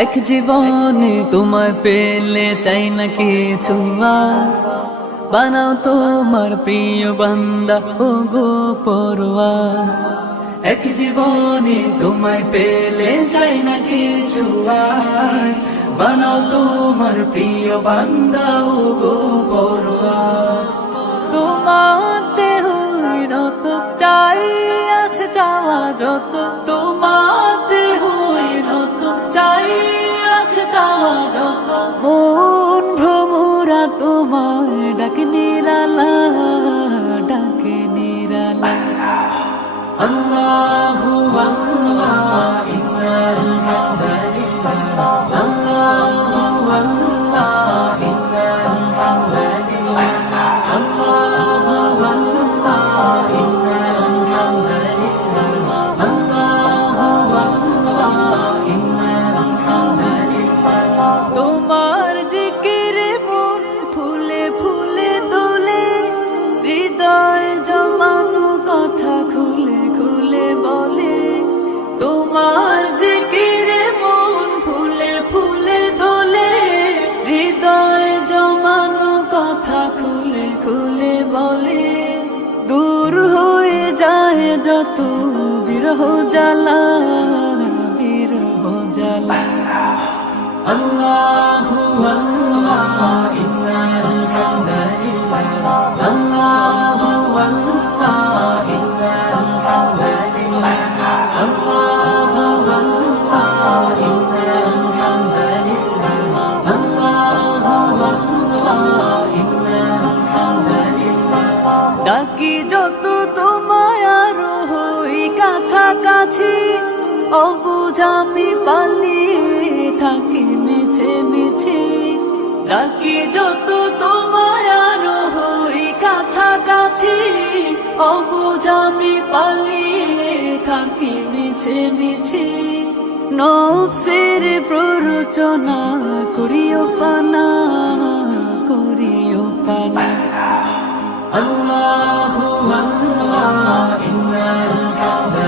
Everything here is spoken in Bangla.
এক জীবনে তোমায় পেলে চাই না কিছু আর, বানাও তোমার প্রিয় বান্দা ও গো পরোয়ার। এক জীবনে তোমায় পেলে চাই না কিছু আর, বানাও তোমার প্রিয় বান্দা ও গো পরোয়ার। তোমাতে হই নত চাই আছে চাওয়া যত, তোমাতে হই নত চাই আছে চাওয়া যত। মন ভ্রমরা তোমায় ডাকে নিরালা, ডাকে নিরালা। আল্লাহু আল্লাহ ইন্নাল হামদালিল্লাহ, আল্লাহু আল্লাহ ইন্নাল হামদালিল্লাহ, আল্লাহু আল্লাহ ইন্নাল হামদালিল্লাহ, আল্লাহু আল্লাহ ইন্নাল হামদালিল্লাহ। তোমার জিকিরে মন ফুলে ফুলে দোলে, হৃদয় জমানো কথা খুলে খুলে বলে। তোমার জিকিরে মন ফুলে ফুলে দোলে, হৃদয় জমানো কথা খুলে খুলে বলে। দূর হয়ে যায় যত বিরহ জ্বালা, বিরহ জ্বালা। আল্লাহু আল্লাহ ইন্নাল হামদালিল্লাহ, আল্লাহু আল্লাহ ইন্নাল হামদালিল্লাহ, আল্লাহু আল্লাহ ইন্নাল হামদালিল্লাহ, আল্লাহু আল্লাহ ইন্নাল হামদালিল্লাহ। ডাকি যত তোমায় আরো হই কাছাকাছি, অবুঝ আমি পালিয়ে থাকি মিছে মিছে। ডাকি যত তোমায় আরো হই কাছাকাছি, অবুঝ আমি পালিয়ে থাকি মিছে মিছে। নফসের প্ররোচনা করিও পানা, করিও পানা। আল্লাহু আল্লাহ ইন্নাল হামদালিল্লাহ,